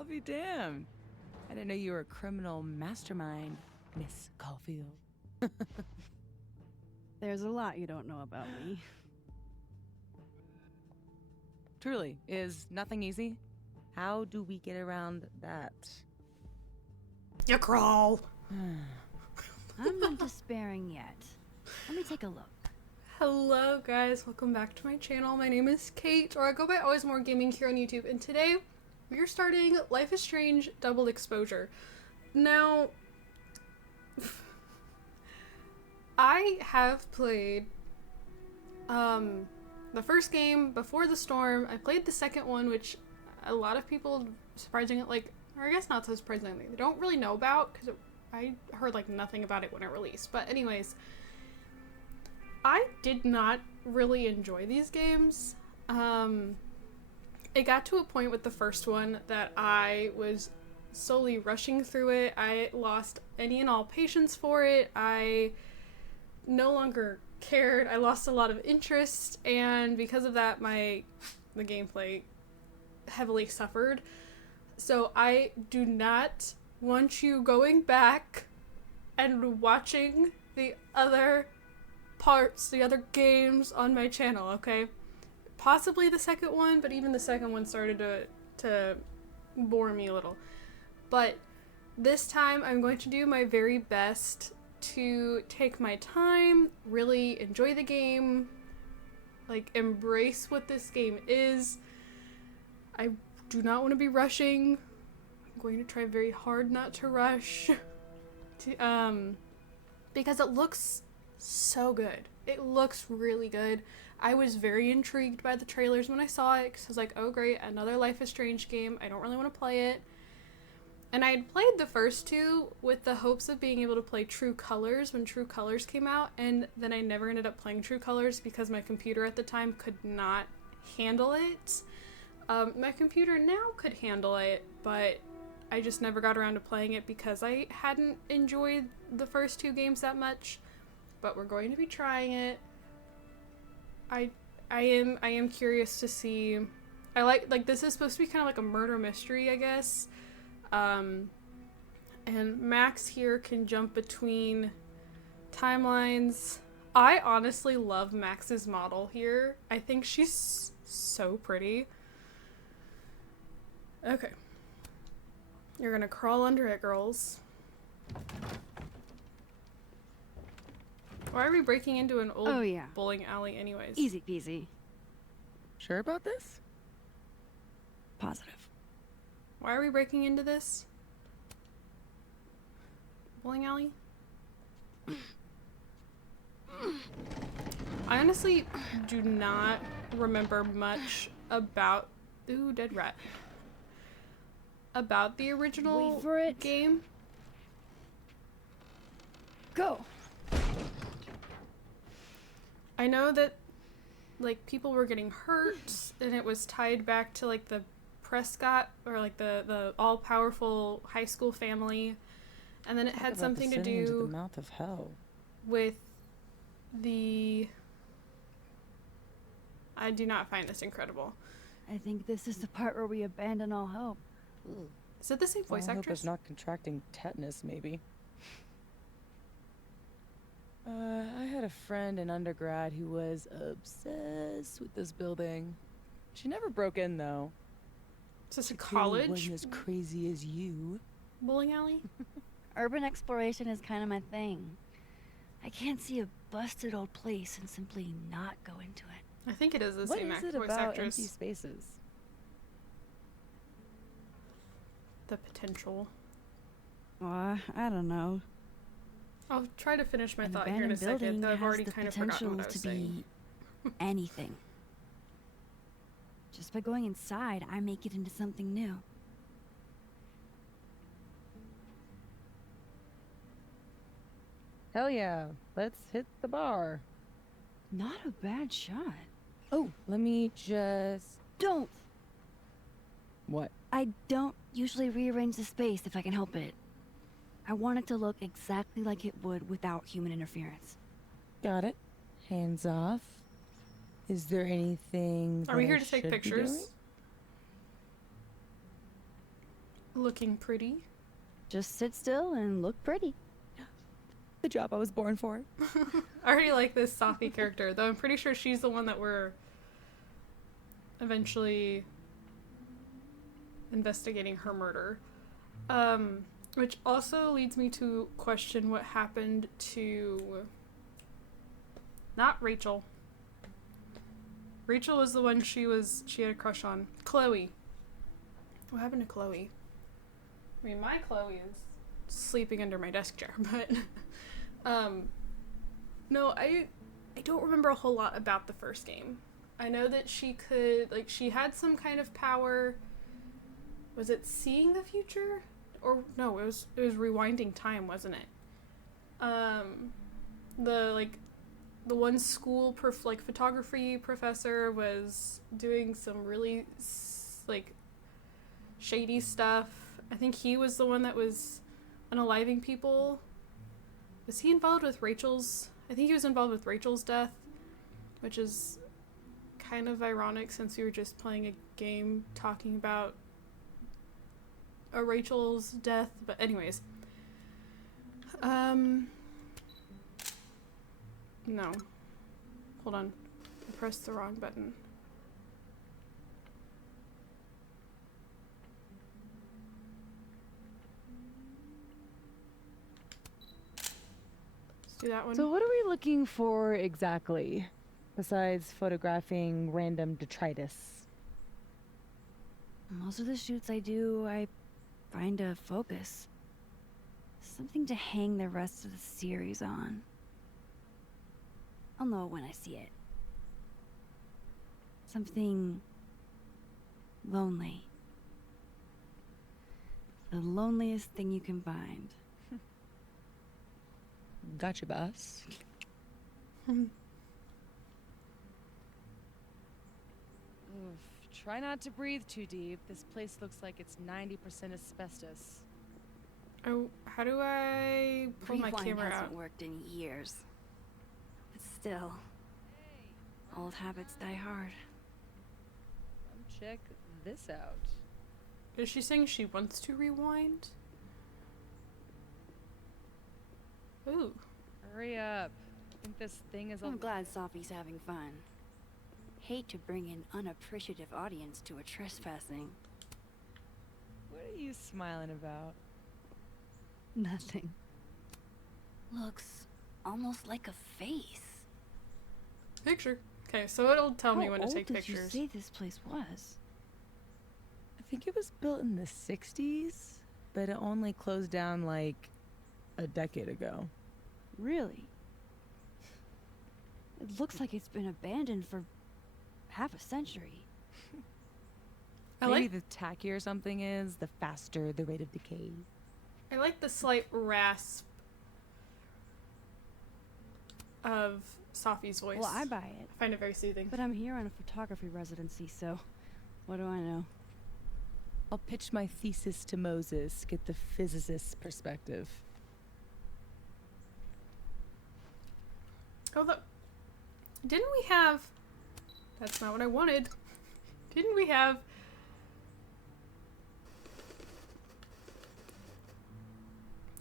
I'll be damned. I didn't know you were a criminal mastermind, Miss Caulfield. There's a lot you don't know about me. Truly, is nothing easy? How do we get around that? You crawl. I'm not despairing yet. Let me take a look. Hello guys, welcome back to my channel. My name is Kate, or I go by Always More Gaming here on YouTube, and today we are starting Life is Strange Double Exposure. Now, I have played the first game, Before the Storm. I played the second one, which a lot of people, surprisingly, like, or I guess not so surprisingly, they don't really know about, because I heard like nothing about it when it released. But anyways, I did not really enjoy these games. It got to a point with the first one that I was solely rushing through it. I lost any and all patience for it. I no longer cared. I lost a lot of interest, and because of that, the gameplay heavily suffered. So I do not want you going back and watching the other parts, the other games on my channel, okay? Possibly the second one, but even the second one started to bore me a little. But this time I'm going to do my very best to take my time, really enjoy the game, like embrace what this game is. I do not want to be rushing. I'm going to try very hard not to rush. Because it looks so good. It looks really good. I was very intrigued by the trailers when I saw it, because I was like, oh great, another Life is Strange game. I don't really want to play it. And I had played the first two with the hopes of being able to play True Colors when True Colors came out, and then I never ended up playing True Colors because my computer at the time could not handle it. My computer now could handle it, but I just never got around to playing it because I hadn't enjoyed the first two games that much. But we're going to be trying it. I am curious to see. I like this is supposed to be kind of like a murder mystery, I guess. And Max here can jump between timelines. I honestly love Max's model here. I think she's so pretty. Okay. You're gonna crawl under it, girls. Why are we breaking into an old bowling alley anyways? Easy peasy. Sure about this? Positive. Why are we breaking into this bowling alley? I honestly do not remember much about... Ooh, dead rat. About the original Wait for it. game. Go! I know that, like, people were getting hurt, and it was tied back to, like, the Prescott, or, like, the all-powerful high school family, and then it had something to do the mouth of hell with the... I do not find this incredible. I think this is the part where we abandon all hope. Is it the same voice I hope actress? it's not contracting tetanus, maybe. I had a friend in undergrad who was obsessed with this building. She never broke in, though. Is this a Clearly college wasn't as crazy as you. bowling alley? Urban exploration is kind of my thing. I can't see a busted old place and simply not go into it. I think it is the What same is it voice about actress. empty spaces? The potential. I don't know. I'll try to finish my An thought here in a abandoned second, building though I've has already the kind of forgotten potential what I was to saying. be anything. Just by going inside, I make it into something new. Hell yeah, let's hit the bar. Not a bad shot. Oh, let me just... Don't! What? I don't usually rearrange the space if I can help it. I want it to look exactly like it would without human interference. Got it. Hands off. Is there anything Are we that here I to take should be doing? pictures? Looking pretty. Just sit still and look pretty. The job I was born for. I already like this Safi character, though I'm pretty sure she's the one that we're eventually investigating her murder. Which also leads me to question what happened to... Not Rachel. Rachel was the one she had a crush on. Chloe. What happened to Chloe? I mean, my Chloe is sleeping under my desk chair, but... no, I don't remember a whole lot about the first game. I know that she could, like, she had some kind of power. Was it seeing the future? Or, no, it was rewinding time, wasn't it? The one school, photography professor was doing some really, shady stuff. I think he was the one that was unaliving people. Was he involved with Rachel's? I think he was involved with Rachel's death, which is kind of ironic since we were just playing a game talking about a Rachel's death. But anyways, no, hold on, I pressed the wrong button. Do that one. So what are we looking for exactly, besides photographing random detritus? Most of the shoots I do, I find a focus. Something to hang the rest of the series on. I'll know it when I see it. Something lonely. The loneliest thing you can find. Gotcha, boss. Oof, try not to breathe too deep. This place looks like it's 90% asbestos. Oh, how do I pull my Rewind camera hasn't out? worked in years. But still, old habits die hard. Come check this out. Is she saying she wants to rewind? Ooh. Hurry up. I think this thing is I'm glad Safi's having fun. Hate to bring an unappreciative audience to a trespassing. What are you smiling about? Nothing. Looks almost like a face. Picture. Okay, so it'll tell me How when to old take did pictures. you say this place was? I think it was built in the 60s, but it only closed down like a decade ago. Really? It looks like it's been abandoned for half a century. Maybe the tackier something is, the faster the rate of decay. I like the slight rasp of Safi's voice. Well, I buy it. I find it very soothing. But I'm here on a photography residency, so what do I know? I'll pitch my thesis to Moses, get the physicist's perspective. Oh, didn't we have... That's not what I wanted. Didn't we have...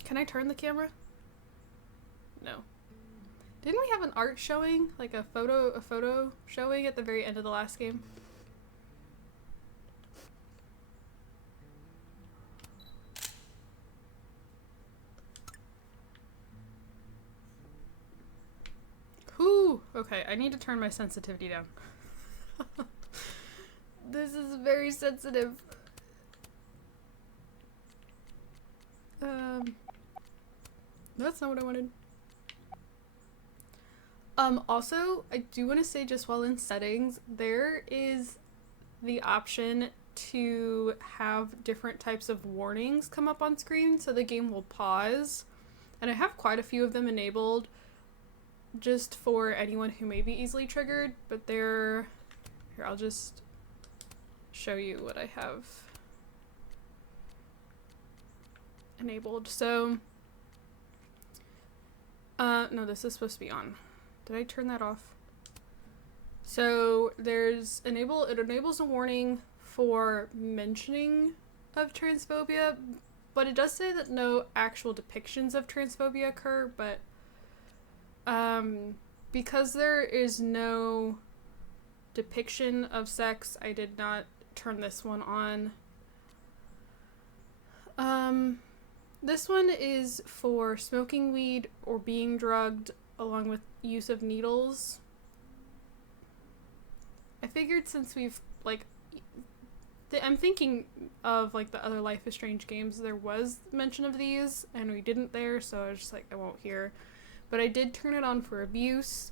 Can I turn the camera? No. Didn't we have an art showing? Like a photo showing at the very end of the last game? Whew. Okay, I need to turn my sensitivity down. This is very sensitive. That's not what I wanted. Also, I do want to say, just while in settings, there is the option to have different types of warnings come up on screen, so the game will pause. And I have quite a few of them enabled, just for anyone who may be easily triggered, but here, I'll just show you what I have enabled. So, no, this is supposed to be on. Did I turn that off? So there's it enables a warning for mentioning of transphobia, but it does say that no actual depictions of transphobia occur, but because there is no depiction of sex, I did not turn this one on. This one is for smoking weed or being drugged along with use of needles. I figured since we've, like, I'm thinking of, like, the other Life is Strange games, there was mention of these, and we didn't there, so I was just like, I won't hear. But I did turn it on for abuse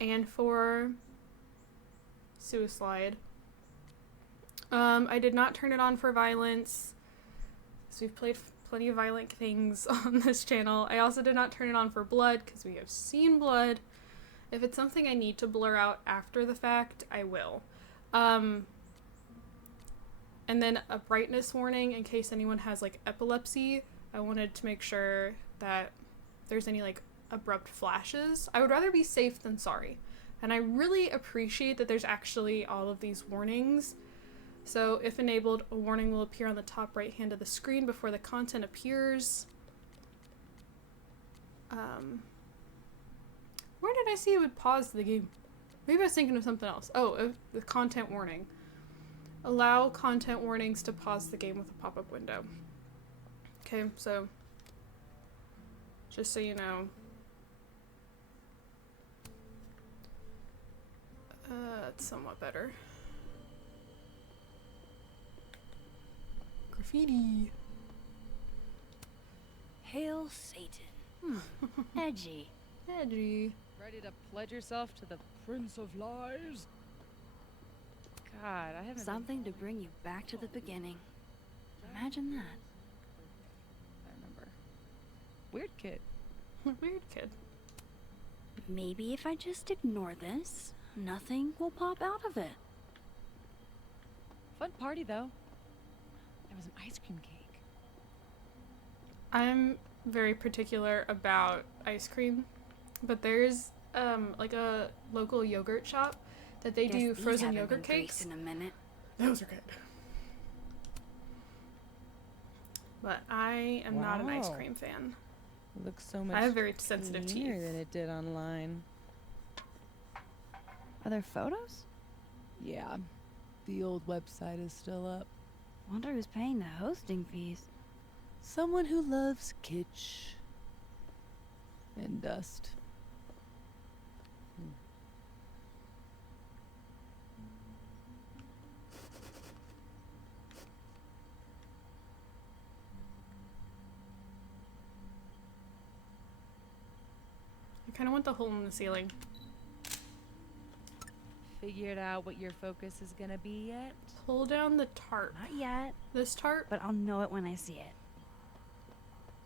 and for suicide. I did not turn it on for violence, so we've played plenty of violent things on this channel. I also did not turn it on for blood, because we have seen blood. If it's something I need to blur out after the fact, I will. And then a brightness warning in case anyone has, like, epilepsy. I wanted to make sure that there's any, like, abrupt flashes. I would rather be safe than sorry. And I really appreciate that there's actually all of these warnings. So if enabled, a warning will appear on the top right hand of the screen before the content appears. Where did I see it would pause the game? Maybe I was thinking of something else. Oh, the content warning. Allow content warnings to pause the game with a pop-up window. Okay, so just so you know. It's somewhat better. Graffiti. Hail Satan. Edgy. Edgy. Ready to pledge yourself to the Prince of Lies? God, I haven't. Something to bring you back to the beginning. Imagine that. I remember. Weird kid. Weird kid. Maybe if I just ignore this, nothing will pop out of it. Fun party though. There was an ice cream cake. I'm very particular about ice cream, but there's like a local yogurt shop that they do frozen yogurt cakes. In a minute. Those are good. But I am not an ice Wow. cream fan. It looks so much I have very sensitive cleaner teeth. than it did online. Are there photos? Yeah, the old website is still up. Wonder who's paying the hosting fees. Someone who loves kitsch and dust. I kind of want the hole in the ceiling. Figured out what your focus is gonna be yet? Pull down the tarp. Not yet, This tarp? but I'll know it when I see it.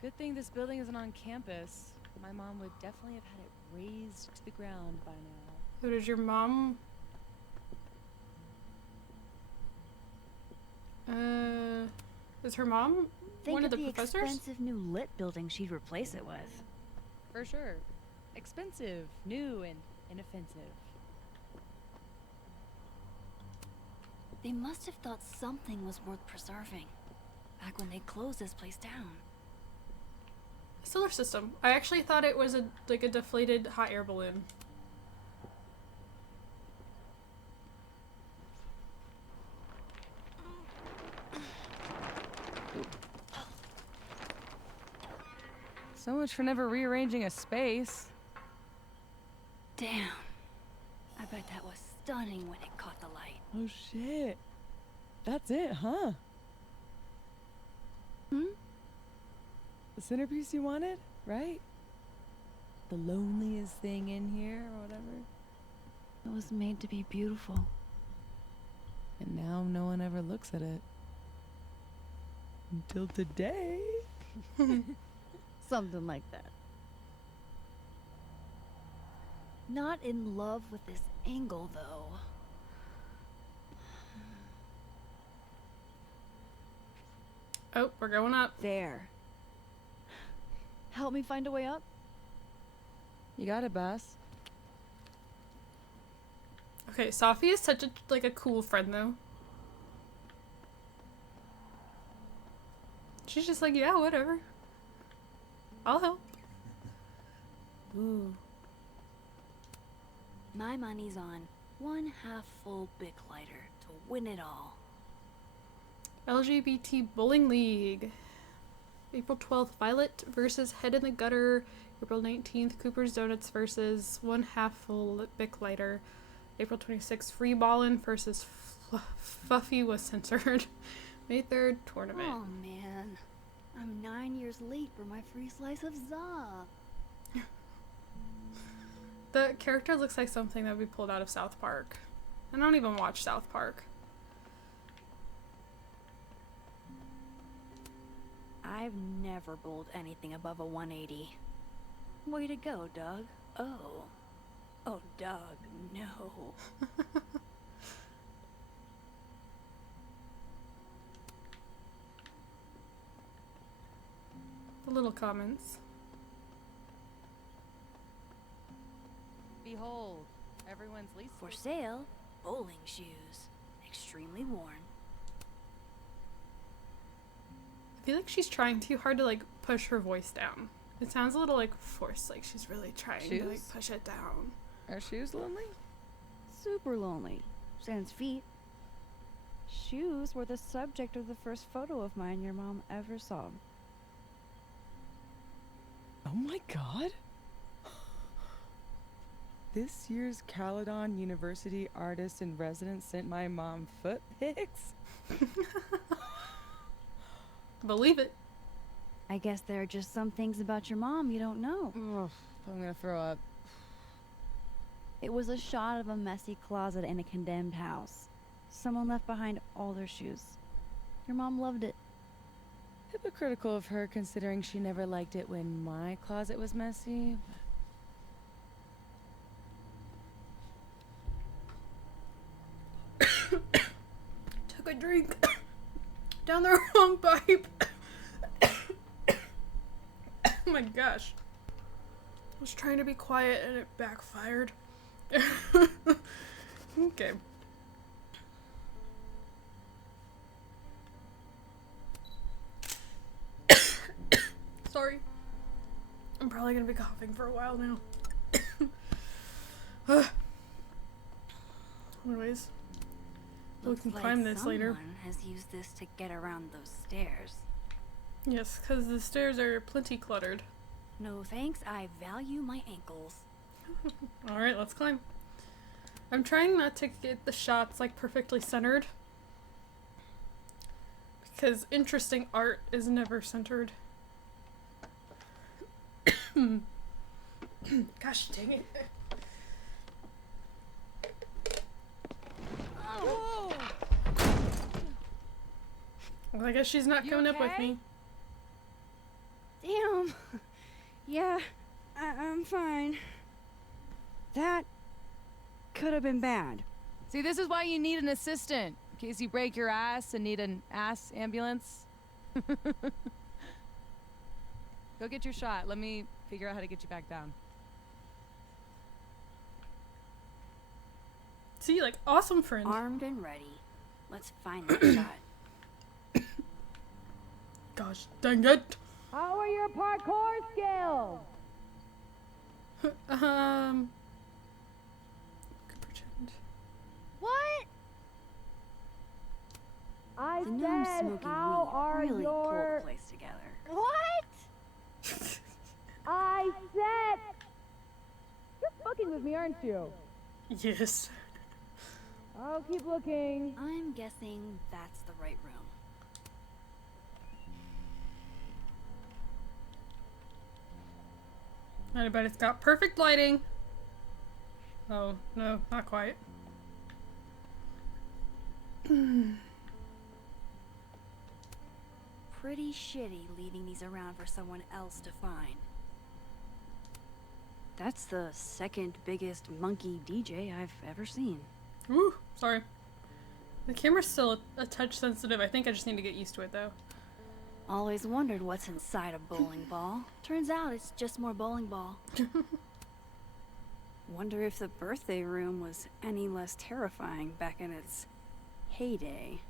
Good thing this building isn't on campus. My mom would definitely have had it razed to the ground by now. Who does your mom? Is her mom Think one of of the the professors? expensive new lit building she'd replace it with. For sure. Expensive, new, and inoffensive. They must have thought something was worth preserving back when they closed this place down. Solar system. I actually thought it was a deflated hot air balloon. So much for never rearranging a space. Damn. I bet that was stunning when it caught the light. Oh shit. That's it, huh? Hmm? The centerpiece you wanted, right? The loneliest thing in here, or whatever. It was made to be beautiful. And now no one ever looks at it. Until today. Something like that. Not in love with this angle, though. Oh, we're going up. There. Help me find a way up? You got it, Bass. Okay, Safi is such a cool friend though. She's just like, yeah, whatever. I'll help. Ooh. My money's on one half full Bic lighter to win it all. LGBT Bowling League. April 12th, Violet versus Head in the Gutter. April 19th, Cooper's Donuts versus One Half Full Bic Lighter. April 26th, Free Ballin' versus Fuffy was censored. May 3rd, tournament. Oh man, I'm 9 years late for my free slice of za. The character looks like something that would be pulled out of South Park. I don't even watch South Park. I've never bowled anything above a 180. Way to go, Doug. Oh. Oh, Doug, no. The little comments. Behold, everyone's least For sale, bowling shoes. Extremely worn. I feel like she's trying too hard to like push her voice down. It sounds a little like forced, like she's really trying to like Shoes? push it down. Are shoes lonely? Super lonely. Sans feet. Shoes were the subject of the first photo of mine your mom ever saw. Oh my god. This year's Caledon University artist in residence sent my mom foot pics. Believe it. I guess there are just some things about your mom you don't know. Ugh, I'm gonna throw up. It was a shot of a messy closet in a condemned house. Someone left behind all their shoes. Your mom loved it. Hypocritical of her, considering she never liked it when my closet was messy. Took a drink down the wrong pipe. Oh my gosh. I was trying to be quiet and it backfired. Okay. Sorry. I'm probably gonna be coughing for a while now. Anyways. We Looks can like climb this later. someone has used this to get around those stairs. Yes, because the stairs are plenty cluttered. No thanks, I value my ankles. Alright, let's climb. I'm trying not to get the shots like perfectly centered. Because interesting art is never centered. Gosh dang it. Whoa! Well, I guess she's not You coming up with okay? me. Damn. Yeah, I'm fine. That could have been bad. See, this is why you need an assistant. In case you break your ass and need an ass ambulance. Go get your shot. Let me figure out how to get you back down. See, like, awesome friend. Armed and ready. Let's find that shot. Gosh dang it. How are your parkour skills? Could pretend. What? I The gnomes said, smoking how weed are really pulled your... the place together. What? I said... You're fucking with me, aren't you? Yes. I'll keep looking. I'm guessing that's the right room. I bet it's got perfect lighting. Oh, no, not quite. Pretty shitty leaving these around for someone else to find. That's the second biggest monkey DJ I've ever seen. Ooh, sorry. The camera's still a touch sensitive. I think I just need to get used to it, though. Always wondered what's inside a bowling ball. Turns out it's just more bowling ball. Wonder if the birthday room was any less terrifying back in its heyday.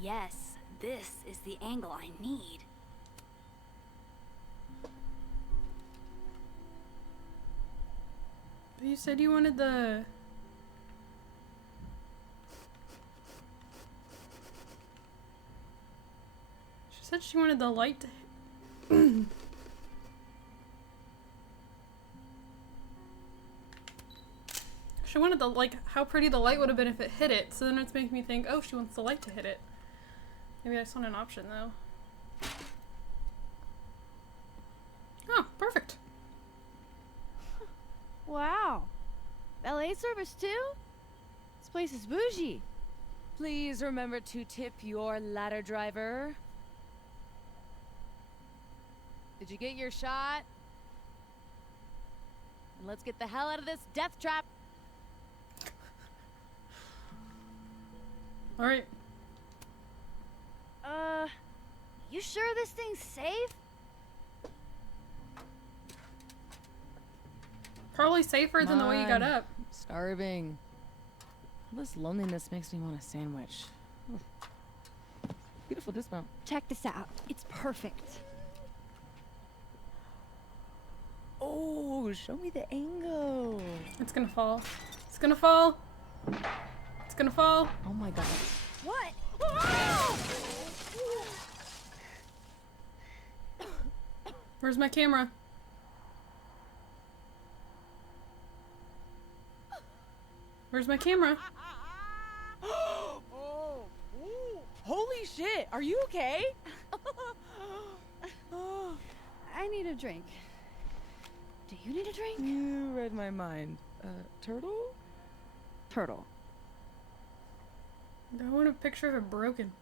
Yes, This is the angle I need. But you said you wanted the... She said she wanted the light to hit. She wanted the, like, how pretty the light would have been if it hit it. So then it's making me think, oh, she wants the light to hit it. Maybe I just want an option, though. Oh, perfect. Wow. Valet service too? This place is bougie. Please remember to tip your ladder driver. Did you get your shot? And let's get the hell out of this death trap. Alright. You sure this thing's safe? Probably safer than the way you got Come on. up. I'm starving. All this loneliness makes me want a sandwich. Ooh. Beautiful dismount. Check this out. It's perfect. Oh, show me the angle. It's gonna fall. It's gonna fall. It's gonna fall. Oh my god. What? Where's my camera? Where's my camera? Oh, ooh. Holy shit, are you okay? Oh, I need a drink. Do you need a drink? you read my mind. Turtle? Turtle. I want a picture of it broken.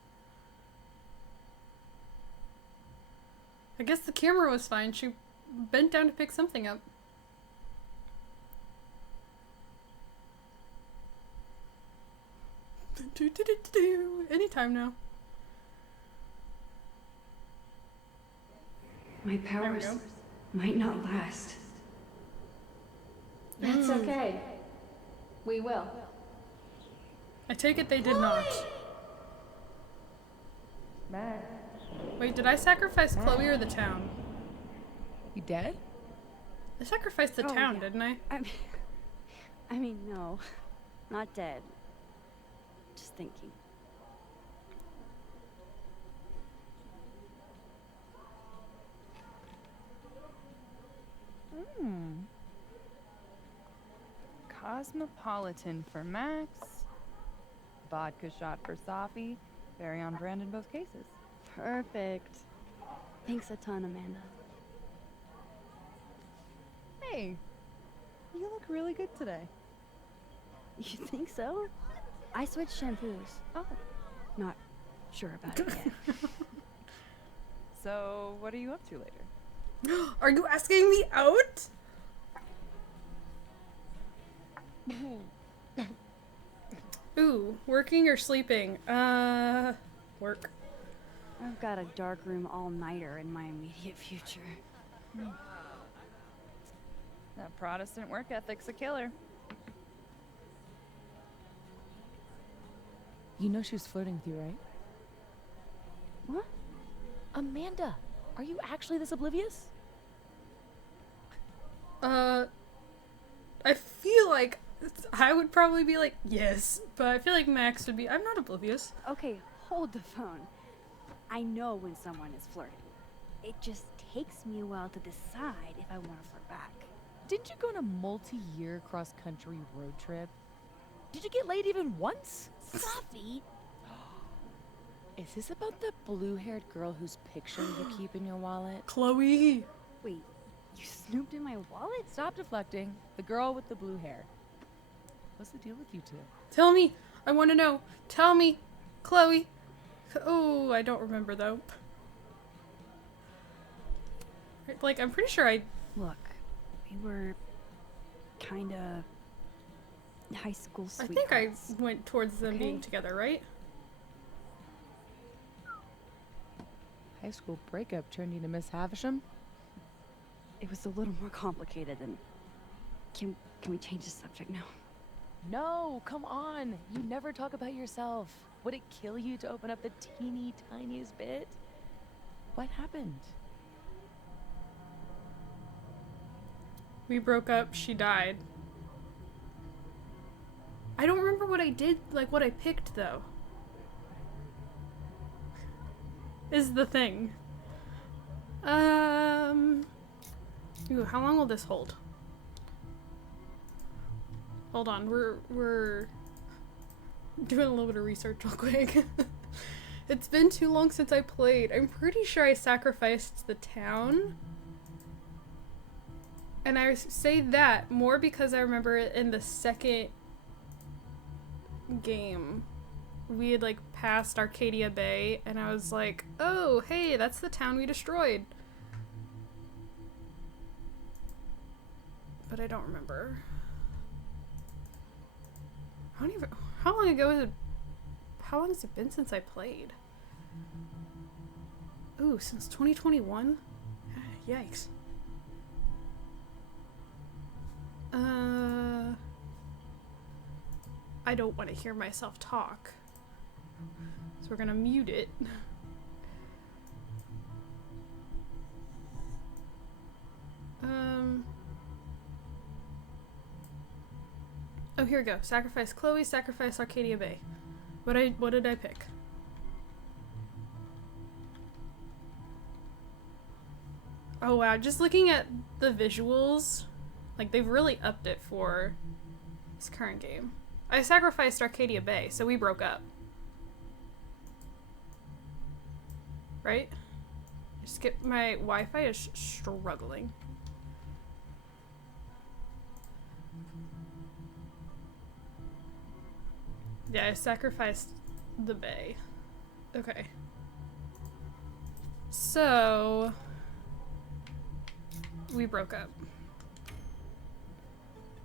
I guess the camera was fine. She bent down to pick something up. Anytime now. My There we powers go. might not last. That's okay. We will. I take it they did not. Wait, did I sacrifice Chloe or the town? You dead? I sacrificed the Oh, town, yeah. didn't I? I mean, no. Not dead. Just thinking. Cosmopolitan for Max. Vodka shot for Safi. Very on brand in both cases. Perfect. Thanks a ton, Amanda. Hey, you look really good today. You think so? I switched shampoos. Oh. Not sure about it yet. So, what are you up to later? Are you asking me out? Ooh, working or sleeping? Work. I've got a dark room all-nighter in my immediate future. That Protestant work ethic's a killer. You know she was flirting with you, right? What? Amanda, are you actually this oblivious? I feel like I would probably be like, yes, but I feel like Max would be, I'm not oblivious. Okay, hold the phone. I know when someone is flirting. It just takes me a while to decide if I want to flirt back. Didn't you go on a multi-year cross-country road trip? Did you get laid even once? Safi! Is this about the blue-haired girl whose picture you keep in your wallet? Chloe. Wait, you snooped in my wallet? Stop deflecting. The girl with the blue hair. What's the deal with you two? Tell me. I want to know. Tell me. Chloe. Oh, I don't remember though. Like, I'm pretty sure I... Look, we were kinda high school I sweethearts. think I went towards them being Okay. together, right? High school breakup turned you to Miss Havisham? It was a little more complicated than... Can we change the subject now? No, come on. You never talk about yourself. Would it kill you to open up the teeny tiniest bit? What happened? We broke up, she died. I don't remember what I did, like what I picked though. Is the thing. Ooh, how long will this hold? Hold on, we're doing a little bit of research real quick. It's been too long since I played. I'm pretty sure I sacrificed the town. And I say that more because I remember in the second game, we had like passed Arcadia Bay, and I was like, oh, hey, that's the town we destroyed. But I don't remember. I don't even, how long ago is it? How long has it been since I played? Ooh, since 2021? Yikes. I don't want to hear myself talk. So we're gonna mute it. Oh, here we go. Sacrifice Chloe, sacrifice Arcadia Bay. What did I pick? Oh wow, just looking at the visuals, like they've really upped it for this current game. I sacrificed Arcadia Bay, so we broke up. Right? My Wi-Fi is struggling. Yeah, I sacrificed the bay. Okay. So we broke up.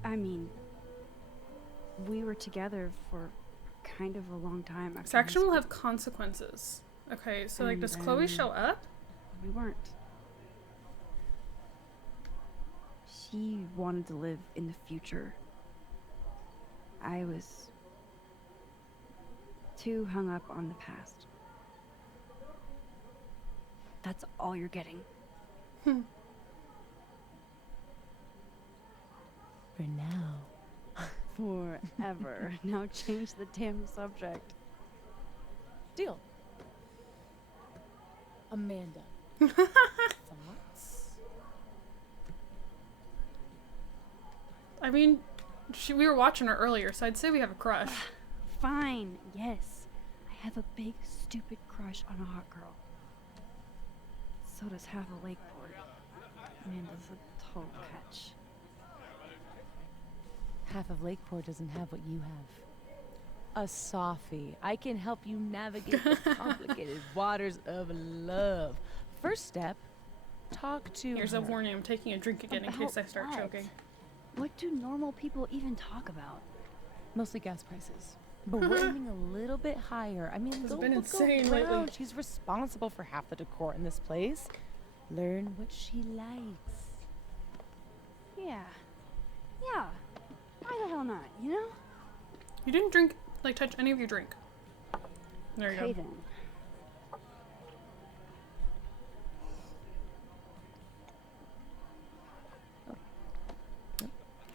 I mean, we were together for kind of a long time. This action will have consequences. Okay, so like, does Chloe show up? We weren't. She wanted to live in the future. I was too hung up on the past. That's all you're getting. For now. Forever. Now change the damn subject. Deal. Amanda. Thoughts? I mean, we were watching her earlier, so I'd say we have a crush. Fine, yes. I have a big, stupid crush on a hot girl. So does half of Lakeport. Amanda's a total catch. Half of Lakeport doesn't have what you have. A Sophy. I can help you navigate the complicated waters of love. First step, talk to Here's her. a warning, I'm taking a drink again in case I start About what? choking. What do normal people even talk about? Mostly gas prices. But we're aiming a little bit higher. I mean, It's go been look insane around. lately. She's responsible for half the decor in this place. Learn what she likes. Yeah. Yeah. Why the hell not, you know? You didn't drink, like, touch any of your drink. There you Okay go. then.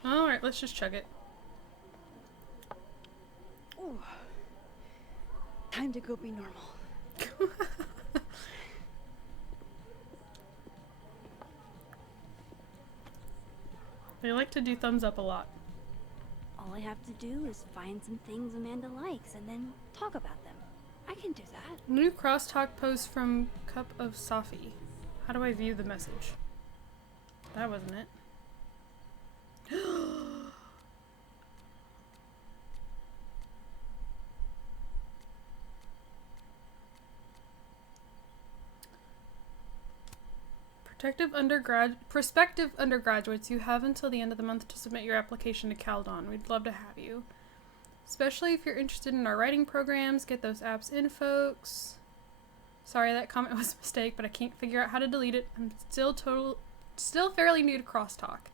Alright, let's just chug it. Ooh. Time to go be normal. They like to do thumbs up a lot. All I have to do is find some things Amanda likes and then talk about them. I can do that. New crosstalk post from Cup of Sophy. How do I view the message? That wasn't it. Prospective undergraduates, you have until the end of the month to submit your application to Caldon. We'd love to have you. Especially if you're interested in our writing programs, get those apps in, folks. Sorry, that comment was a mistake, but I can't figure out how to delete it. I'm still fairly new to crosstalk.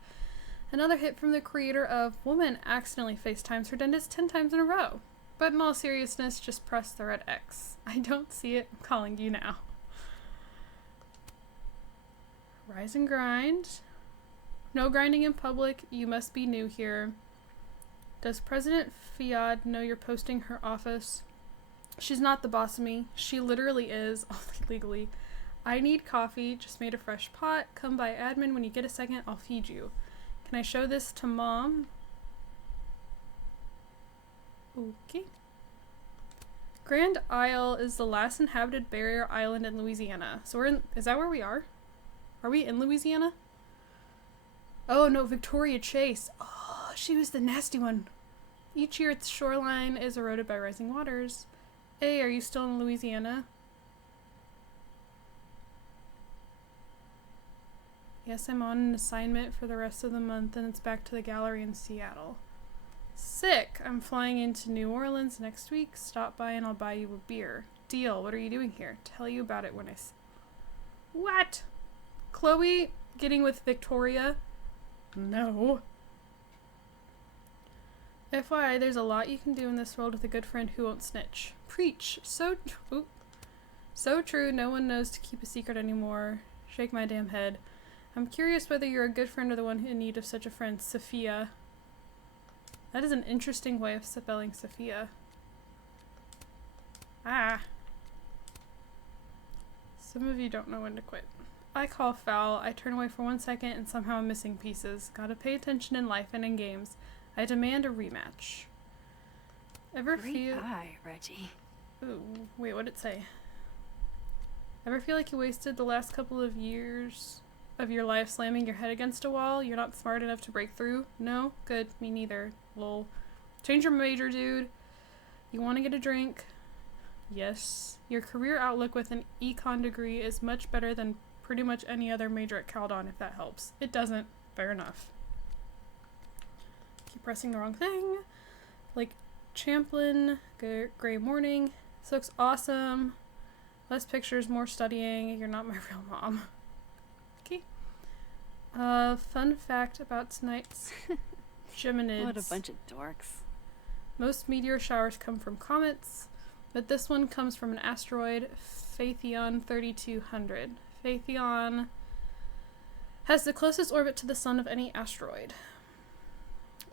Another hit from the creator of Woman Accidentally FaceTimes her dentist 10 times in a row. But in all seriousness, just press the red X. I don't see it. I'm calling you now. Rise and grind. No grinding in public. You must be new here. Does President Fiad know you're posting her office? She's not the boss of me. She literally is, only legally. I need coffee. Just made a fresh pot. Come by admin when you get a second. I'll feed you. Can I show this to Mom? Okay. Grand Isle is the last inhabited barrier island in Louisiana. So we're in, is that where we are? Are we in Louisiana? Oh no, Victoria Chase. Oh, she was the nasty one. Each year its shoreline is eroded by rising waters. Hey, are you still in Louisiana? Yes, I'm on an assignment for the rest of the month and it's back to the gallery in Seattle. Sick! I'm flying into New Orleans next week. Stop by and I'll buy you a beer. Deal. What are you doing here? Tell you about it when What? Chloe getting with Victoria? No. FYI, there's a lot you can do in this world with a good friend who won't snitch. Preach. So true. No one knows to keep a secret anymore. Shake my damn head. I'm curious whether you're a good friend or the one in need of such a friend. Sophia. That is an interesting way of spelling Sophia. Ah. Some of you don't know when to quit. I call foul. I turn away for 1 second and somehow I'm missing pieces. Gotta pay attention in life and in games. I demand a rematch. Great eye, Reggie. Ooh, wait, what'd it say? Ever feel like you wasted the last couple of years of your life slamming your head against a wall? You're not smart enough to break through? No? Good. Me neither. Lol. Change your major, dude. You want to get a drink? Yes. Your career outlook with an econ degree is much better than pretty much any other major at Caldon, if that helps. It doesn't. Fair enough. Keep pressing the wrong thing. Like Champlin, Gray Morning. This looks awesome. Less pictures, more studying. You're not my real mom. Okay. Fun fact about tonight's Geminids. What a bunch of dorks. Most meteor showers come from comets, but this one comes from an asteroid, Phaethon 3200. Phaethon has the closest orbit to the sun of any asteroid.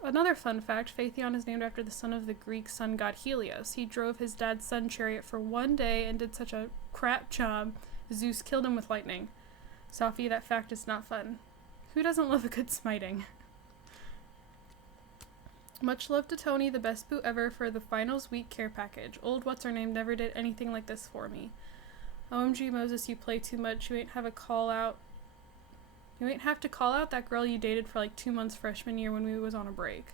Another fun fact, Phaethon is named after the son of the Greek sun god Helios. He drove his dad's sun chariot for 1 day and did such a crap job, Zeus killed him with lightning. Sophie, that fact is not fun. Who doesn't love a good smiting? Much love to Tony, the best boo ever for the finals week care package. Old what's-her-name never did anything like this for me. OMG Moses, you play too much. You ain't have to call out that girl you dated for like 2 months freshman year when we was on a break.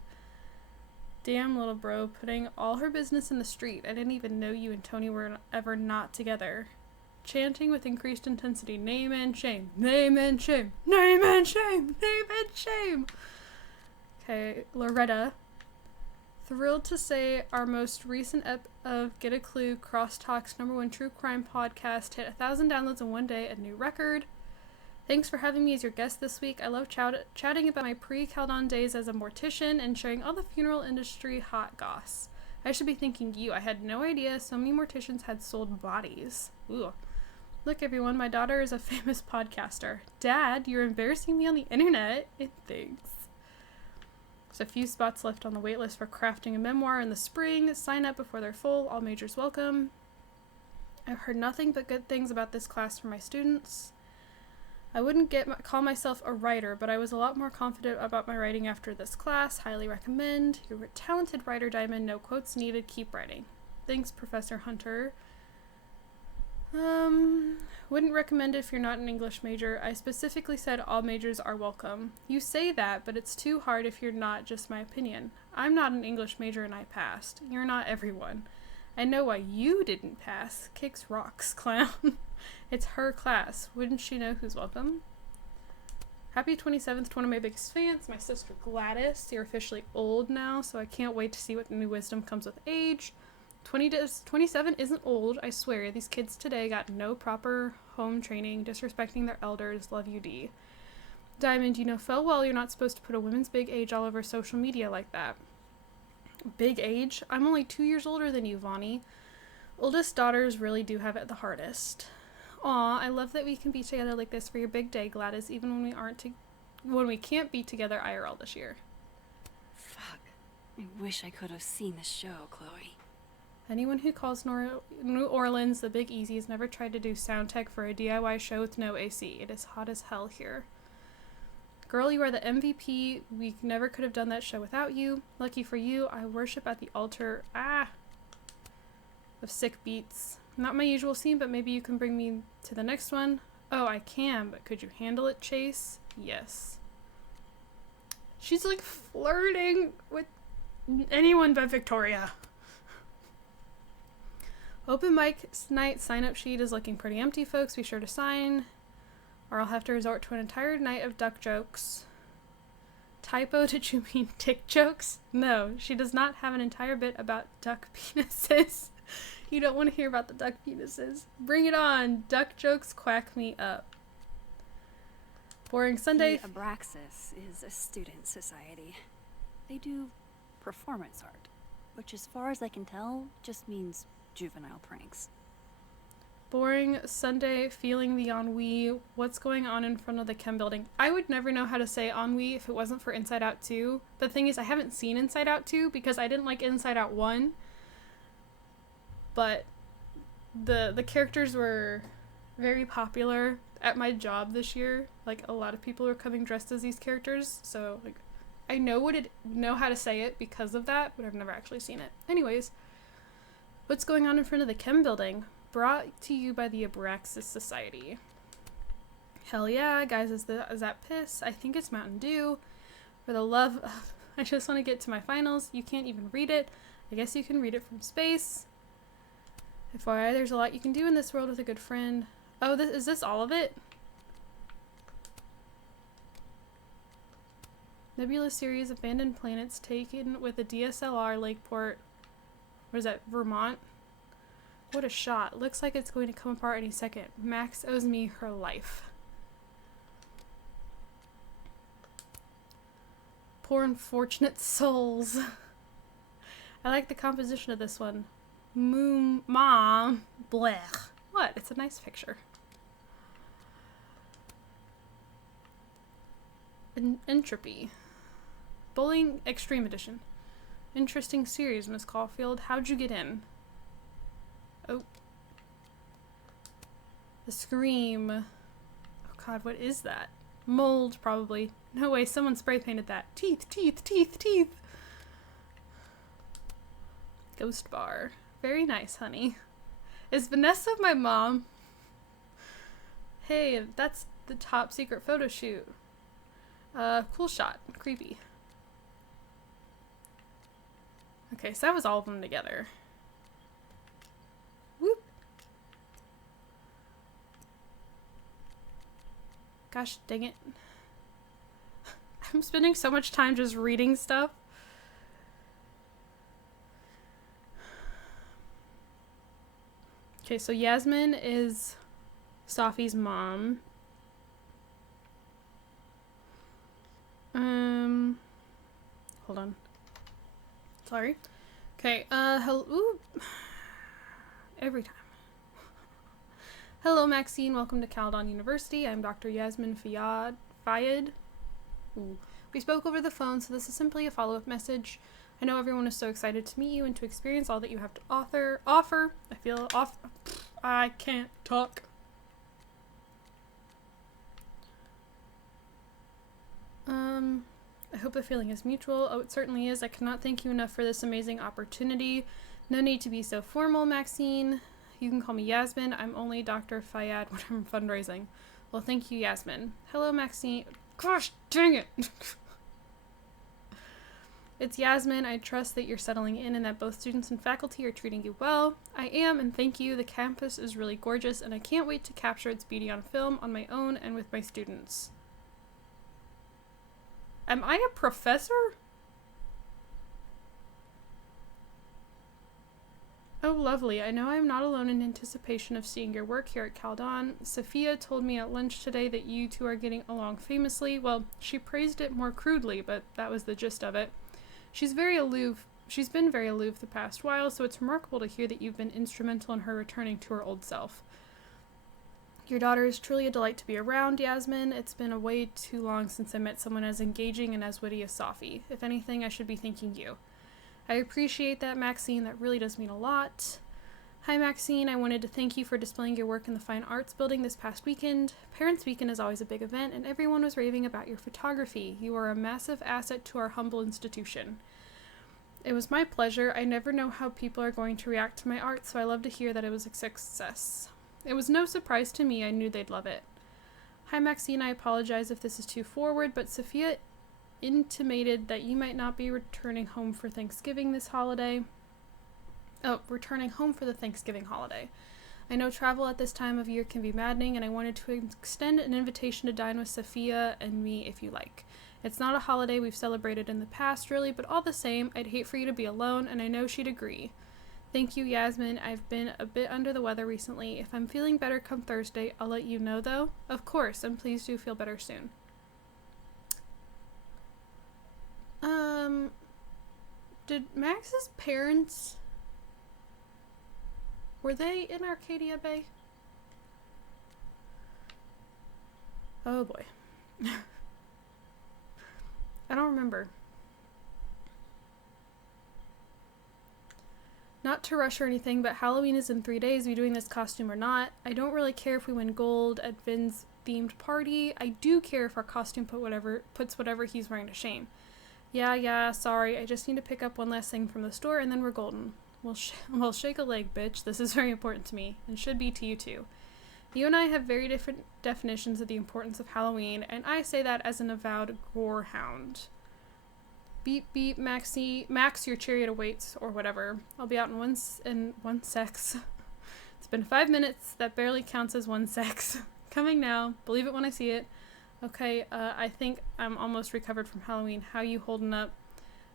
Damn, little bro, putting all her business in the street. I didn't even know you and Tony were ever not together. Chanting with increased intensity, name and shame, name and shame, name and shame, name and shame. Okay, Loretta. Thrilled to say our most recent ep of Get a Clue, Crosstalk's #1 true crime podcast, hit 1,000 downloads in 1 day, a new record. Thanks for having me as your guest this week. I love chatting about my pre-Caldon days as a mortician and sharing all the funeral industry hot goss. I should be thanking you. I had no idea so many morticians had sold bodies. Ooh. Look, everyone, my daughter is a famous podcaster. Dad, you're embarrassing me on the internet. Thanks. There's a few spots left on the waitlist for crafting a memoir in the spring. Sign up before they're full. All majors welcome. I've heard nothing but good things about this class from my students. I wouldn't call myself a writer, but I was a lot more confident about my writing after this class. Highly recommend. You're a talented writer, Diamond. No quotes needed. Keep writing. Thanks, Professor Hunter. Wouldn't recommend it if you're not an English major. I specifically said all majors are welcome. You say that, but it's too hard if you're not, just my opinion. I'm not an English major and I passed. You're not everyone. I know why you didn't pass. Kicks rocks, clown. It's her class. Wouldn't she know who's welcome? Happy 27th to one of my biggest fans, my sister Gladys. You're officially old now, so I can't wait to see what new wisdom comes with age. 27 isn't old, I swear. These kids today got no proper home training, disrespecting their elders. Love you, D. Diamond, you know full well you're not supposed to put a woman's big age all over social media like that. Big age. I'm only 2 years older than you, Vonnie. Oldest daughters really do have it the hardest. Aw, I love that we can be together like this for your big day, Gladys, even when we can't be together IRL this year. Fuck. I wish I could have seen the show, Chloe. Anyone who calls New Orleans the Big Easy has never tried to do sound tech for a DIY show with no AC. It is hot as hell here. Girl, you are the MVP. We never could have done that show without you. Lucky for you, I worship at the altar of sick beats. Not my usual scene, but maybe you can bring me to the next one. Oh, I can, but could you handle it, Chase? Yes. She's like flirting with anyone but Victoria. Open mic night sign-up sheet is looking pretty empty, folks. Be sure to sign, or I'll have to resort to an entire night of duck jokes. Typo, did you mean dick jokes? No, she does not have an entire bit about duck penises. You don't want to hear about the duck penises. Bring it on. Duck jokes quack me up. Boring Sunday. The Abraxas is a student society. They do performance art, which as far as I can tell, just means juvenile pranks. Boring Sunday, feeling the ennui. What's going on in front of the chem building? I would never know how to say ennui if it wasn't for Inside Out 2. But the thing is, I haven't seen Inside Out 2 because I didn't like Inside Out 1. But the characters were very popular at my job this year. Like, a lot of people were coming dressed as these characters. So, like, I know how to say it because of that, but I've never actually seen it. Anyways, what's going on in front of the chem building? Brought to you by the Abraxas Society. Hell yeah, guys, is that piss? I think it's Mountain Dew. For the love of... I just want to get to my finals. You can't even read it. I guess you can read it from space. FYI, there's a lot you can do in this world with a good friend. Oh, is this all of it? Nebula series, abandoned planets taken with a DSLR, Lakeport. What is that, Vermont? What a shot. Looks like it's going to come apart any second. Max owes me her life. Poor unfortunate souls. I like the composition of this one. Mom. Blech. What? It's a nice picture. Entropy. Bowling Extreme Edition. Interesting series, Miss Caulfield. How'd you get in? Oh. The Scream. Oh god, what is that? Mold, probably. No way, someone spray painted that. Teeth, teeth, teeth, teeth. Ghost Bar. Very nice, honey. Is Vanessa my mom? Hey, that's the top secret photo shoot. Cool shot. Creepy. Okay, so that was all of them together. Whoop. Gosh dang it. I'm spending so much time just reading stuff. Okay, so Yasmin is Safi's mom. Hold on. Sorry. Okay, hello. Ooh. Every time. Hello, Maxine. Welcome to Caledon University. I'm Dr. Yasmin Fayed. Ooh. We spoke over the phone, so this is simply a follow-up message. I know everyone is so excited to meet you and to experience all that you have to offer. I can't talk. I hope the feeling is mutual. Oh, it certainly is. I cannot thank you enough for this amazing opportunity. No need to be so formal, Maxine. You can call me Yasmin. I'm only Dr. Fayed when I'm fundraising. Well, thank you, Yasmin. Hello, Maxine. Gosh, dang it. It's Yasmin. I trust that you're settling in and that both students and faculty are treating you well. I am, and thank you. The campus is really gorgeous, and I can't wait to capture its beauty on film on my own and with my students. Am I a professor? Oh, lovely. I know I'm not alone in anticipation of seeing your work here at Caledon. Sophia told me at lunch today that you two are getting along famously. Well, she praised it more crudely, but that was the gist of it. She's very aloof. She's been very aloof the past while, so it's remarkable to hear that you've been instrumental in her returning to her old self. Your daughter is truly a delight to be around, Yasmin. It's been a way too long since I met someone as engaging and as witty as Safi. If anything, I should be thanking you. I appreciate that, Maxine. That really does mean a lot. Hi, Maxine. I wanted to thank you for displaying your work in the Fine Arts Building this past weekend. Parents' Weekend is always a big event, and everyone was raving about your photography. You are a massive asset to our humble institution. It was my pleasure. I never know how people are going to react to my art, so I love to hear that it was a success. It was no surprise to me. I knew they'd love it. Hi, Maxine. I apologize if this is too forward, but Sophia intimated that you might not be returning home for Thanksgiving this holiday. Oh, returning home for the Thanksgiving holiday. I know travel at this time of year can be maddening, and I wanted to extend an invitation to dine with Sophia and me if you like. It's not a holiday we've celebrated in the past, really, but all the same, I'd hate for you to be alone, and I know she'd agree. Thank you, Yasmin. I've been a bit under the weather recently. If I'm feeling better come Thursday, I'll let you know, though. Of course, and please do feel better soon. Did Max's parents... Were they in Arcadia Bay? Oh boy. I don't remember. Not to rush or anything, but Halloween is in 3 days. Are we doing this costume or not? I don't really care if we win gold at Vin's themed party. I do care if our costume puts whatever he's wearing to shame. Yeah, sorry. I just need to pick up one last thing from the store and then we're golden. Well, shake a leg, bitch. This is very important to me, and should be to you too. You and I have very different definitions of the importance of Halloween, and I say that as an avowed gore hound. Beep, beep, Max, your chariot awaits, or whatever. I'll be out in one sex. It's been 5 minutes. That barely counts as one sex. Coming now. Believe it when I see it. Okay, I think I'm almost recovered from Halloween. How you holding up?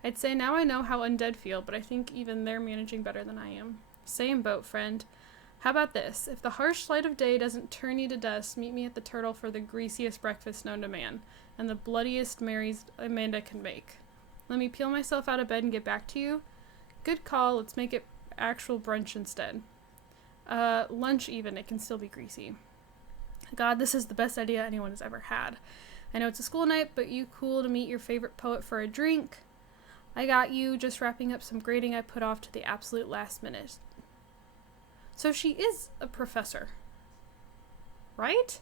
I'd say now I know how undead feel, but I think even they're managing better than I am. Same boat, friend. How about this? If the harsh light of day doesn't turn you to dust, meet me at the Turtle for the greasiest breakfast known to man, and the bloodiest Marys Amanda can make. Let me peel myself out of bed and get back to you. Good call. Let's make it actual brunch instead. Lunch even. It can still be greasy. God, this is the best idea anyone has ever had. I know it's a school night, but you cool to meet your favorite poet for a drink? I got you. Just wrapping up some grading I put off to the absolute last minute. So she is a professor, right?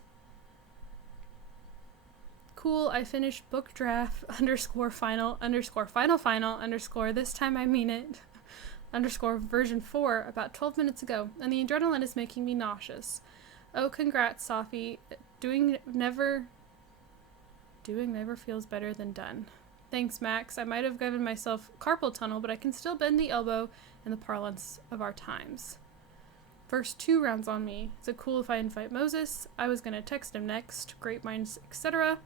Cool. I finished book draft _final _ this time I mean it _ version 4 about 12 minutes ago, and the adrenaline is making me nauseous. Oh, congrats, Safi. Doing never feels better than done. Thanks, Max. I might have given myself carpal tunnel, but I can still bend the elbow in the parlance of our times. First 2 rounds on me. Is it cool if I invite Moses? I was gonna text him next. Great minds, etc.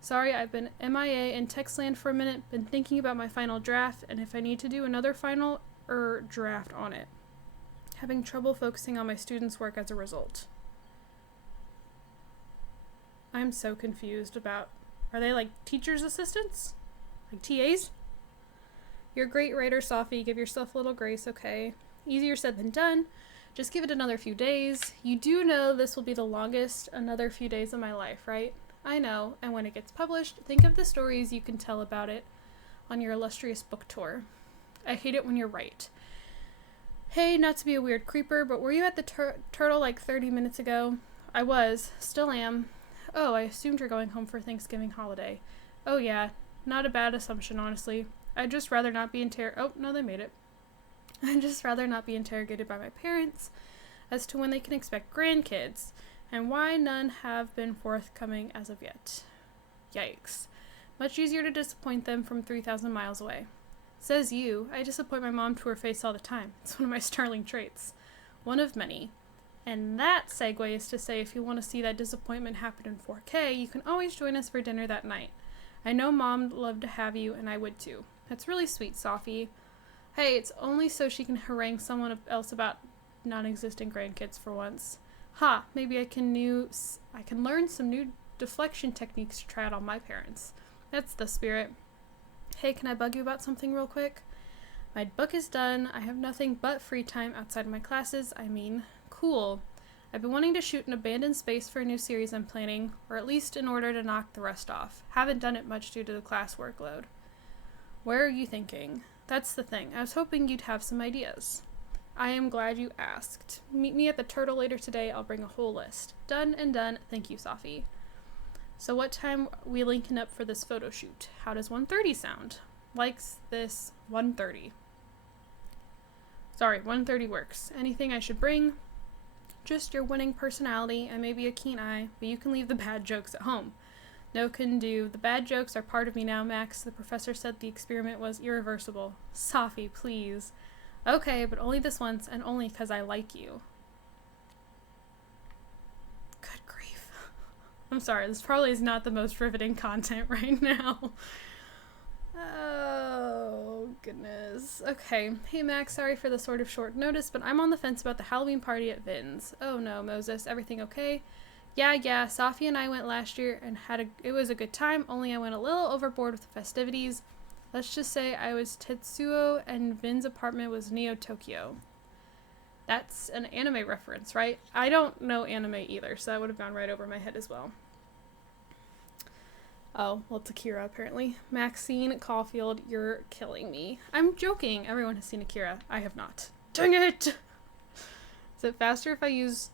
Sorry, I've been MIA in text land for a minute. Been thinking about my final draft, and if I need to do another final draft on it. Having trouble focusing on my students' work as a result. I'm so confused about... Are they like teacher's assistants? Like TAs? You're a great writer, Safi. Give yourself a little grace, okay? Easier said than done. Just give it another few days. You do know this will be the longest another few days of my life, right? I know, and when it gets published, think of the stories you can tell about it on your illustrious book tour. I hate it when you're right. Hey, not to be a weird creeper, but were you at the Turtle like 30 minutes ago? I was. Still am. Oh, I assumed you're going home for Thanksgiving holiday. Oh yeah, not a bad assumption, honestly. I'd just rather not be oh, no, they made it. I'd just rather not be interrogated by my parents as to when they can expect grandkids, and why none have been forthcoming as of yet. Yikes. Much easier to disappoint them from 3,000 miles away. Says you. I disappoint my mom to her face all the time. It's one of my sterling traits. One of many. And that segue is to say if you want to see that disappointment happen in 4K, you can always join us for dinner that night. I know Mom would love to have you, and I would too. That's really sweet, Safi. Hey, it's only so she can harangue someone else about non-existent grandkids for once. Ha, maybe I can learn some new deflection techniques to try out on my parents. That's the spirit. Hey, can I bug you about something real quick? My book is done. I have nothing but free time outside of my classes. I mean, cool. I've been wanting to shoot an abandoned space for a new series I'm planning, or at least in order to knock the rest off. Haven't done it much due to the class workload. Where are you thinking? That's the thing. I was hoping you'd have some ideas. I am glad you asked. Meet me at the Turtle later today. I'll bring a whole list. Done and done. Thank you, Safi. So what time we linking up for this photo shoot? How does 1:30 sound? Likes this 1:30. Sorry, 1:30 works. Anything I should bring? Just your winning personality and maybe a keen eye, but you can leave the bad jokes at home. No can do. The bad jokes are part of me now, Max. The professor said the experiment was irreversible. Safi, please. Okay, but only this once, and only because I like you. Good grief. I'm sorry, this probably is not the most riveting content right now. Oh, goodness. Okay. Hey, Max, sorry for the sort of short notice, but I'm on the fence about the Halloween party at Vin's. Oh no, Moses, everything okay? Yeah, Safi and I went last year and it was a good time, only I went a little overboard with the festivities. Let's just say I was Tetsuo and Vin's apartment was Neo Tokyo. That's an anime reference, right? I don't know anime either, so that would have gone right over my head as well. Oh, well, it's Akira, apparently. Maxine Caulfield, you're killing me. I'm joking. Everyone has seen Akira. I have not. Dang it! Is it faster if I use...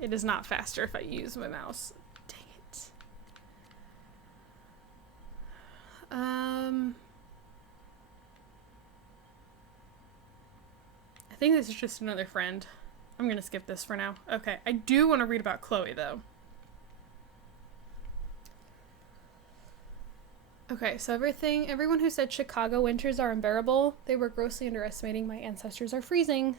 It is not faster if I use my mouse. Dang it. I think this is just another friend. I'm gonna skip this for now. Okay, I do want to read about Chloe, though. Okay, so everyone who said Chicago winters are unbearable, they were grossly underestimating my ancestors are freezing.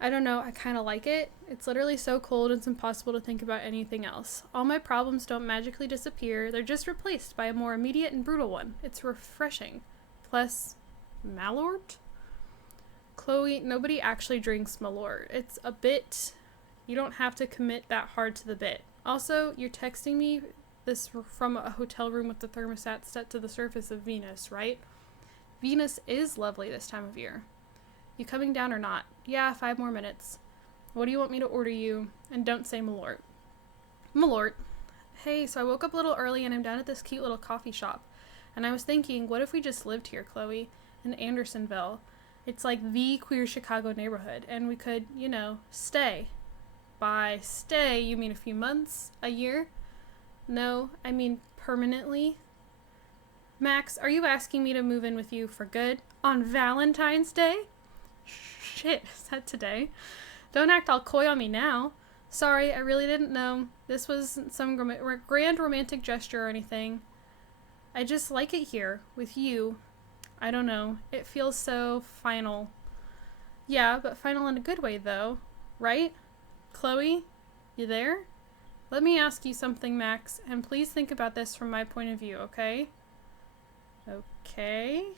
I don't know, I kind of like it. It's literally so cold it's impossible to think about anything else. All my problems don't magically disappear, they're just replaced by a more immediate and brutal one. It's refreshing. Plus, Malort? Chloe, nobody actually drinks Malort. It's a bit... You don't have to commit that hard to the bit. Also, you're texting me this from a hotel room with the thermostat set to the surface of Venus, right? Venus is lovely this time of year. You coming down or not? Yeah, 5 more minutes. What do you want me to order you? And don't say Malort. Malort. Hey, so I woke up a little early and I'm down at this cute little coffee shop. And I was thinking, what if we just lived here, Chloe? In Andersonville. It's like the queer Chicago neighborhood. And we could, you know, stay. By stay, you mean a few months? A year? No, I mean permanently. Max, are you asking me to move in with you for good? On Valentine's Day? Shit, is that today? Don't act all coy on me now. Sorry, I really didn't know. This wasn't some grand romantic gesture or anything. I just like it here, with you. I don't know. It feels so final. Yeah, but final in a good way, though. Right? Chloe? You there? Let me ask you something, Max, and please think about this from my point of view, okay? Okay.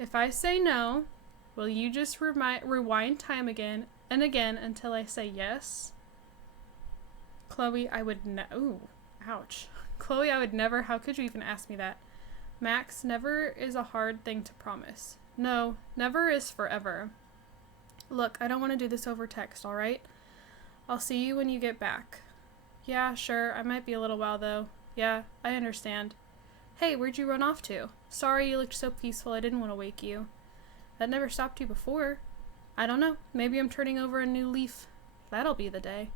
If I say no, will you just rewind time again and again until I say yes? Chloe, I would ooh, ouch. Chloe, I would never, how could you even ask me that? Max, never is a hard thing to promise. No, never is forever. Look, I don't want to do this over text, alright? I'll see you when you get back. Yeah, sure, I might be a little while though. Yeah, I understand. Hey, where'd you run off to? Sorry you looked so peaceful, I didn't want to wake you. That never stopped you before. I don't know, maybe I'm turning over a new leaf. That'll be the day.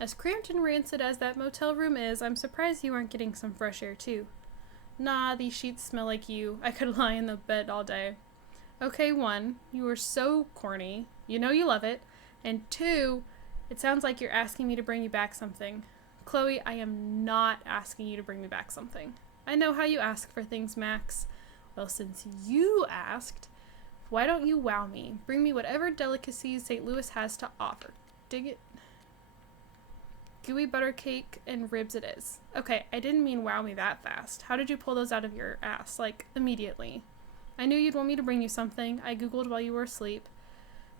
As cramped and rancid as that motel room is, I'm surprised you aren't getting some fresh air too. Nah, these sheets smell like you. I could lie in the bed all day. Okay, 1, you are so corny. You know you love it. And 2, it sounds like you're asking me to bring you back something. Chloe, I am not asking you to bring me back something. I know how you ask for things, Max. Well, since you asked, why don't you wow me? Bring me whatever delicacies St. Louis has to offer. Dig it? Gooey butter cake and ribs it is. Okay, I didn't mean wow me that fast. How did you pull those out of your ass? Like, immediately. I knew you'd want me to bring you something. I googled while you were asleep.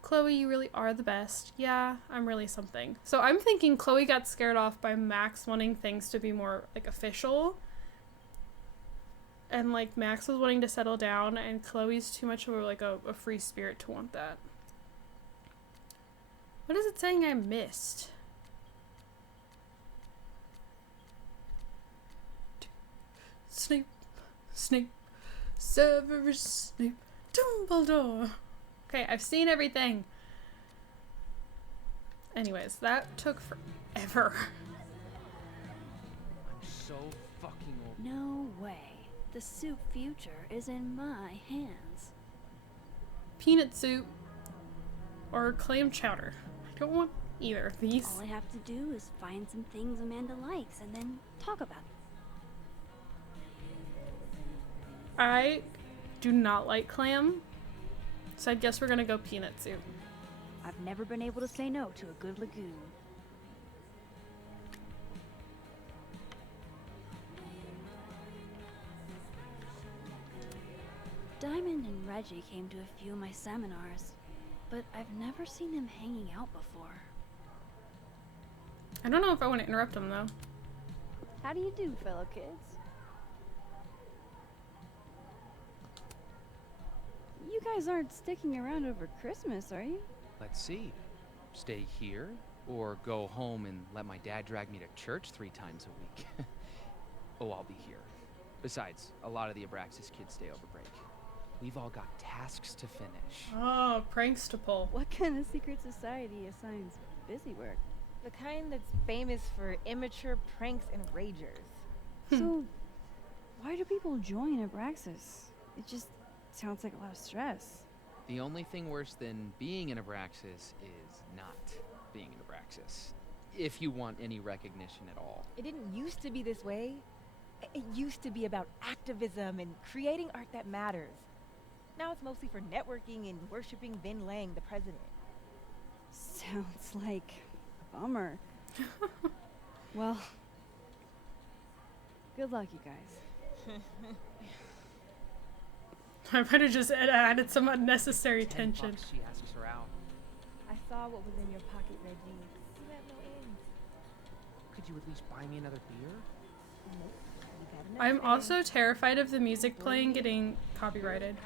Chloe, you really are the best. Yeah, I'm really something. So I'm thinking Chloe got scared off by Max wanting things to be more, like, official. And like Max was wanting to settle down, and Chloe's too much of a free spirit to want that. What is it saying I missed? Snape, Snape, Severus Snape, Dumbledore. Okay, I've seen everything. Anyways, that took forever. I'm so fucking old. No way. The soup future is in my hands. Peanut soup or clam chowder. I don't want either of these. All I have to do is find some things Amanda likes and then talk about them. I do not like clam, so I guess we're gonna go peanut soup. I've never been able to say no to a good lagoon. Diamond and Reggie came to a few of my seminars, but I've never seen them hanging out before. I don't know if I want to interrupt them though. How do you do, fellow kids? You guys aren't sticking around over Christmas, are you? Let's see. Stay here, or go home and let my dad drag me to church 3 times a week. Oh, I'll be here. Besides, a lot of the Abraxas kids stay over break. We've all got tasks to finish. Oh, pranks to pull. What kind of secret society assigns busy work? The kind that's famous for immature pranks and ragers. So, why do people join Abraxas? It just sounds like a lot of stress. The only thing worse than being in Abraxas is not being in Abraxas. If you want any recognition at all. It didn't used to be this way. It used to be about activism and creating art that matters. Now it's mostly for networking and worshiping Vin Lang, the president. Sounds like a bummer. Well, good luck, you guys. I might have just added some unnecessary $10 tension. she asks her out. I saw what was in your pocket, Reggie. You have no ends. Could you at least buy me another beer? Nope. You got enough I'm space. also terrified of the music playing getting copyrighted.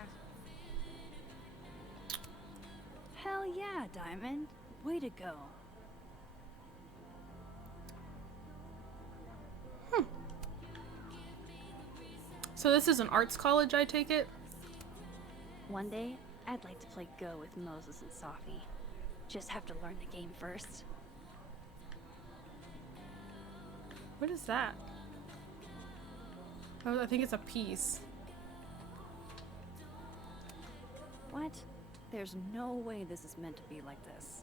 Hell yeah, Diamond. Way to go. So this is an arts college, I take it? One day, I'd like to play Go with Moses and Safi. Just have to learn the game first. What is that? Oh, I think it's a piece. What? There's no way this is meant to be like this.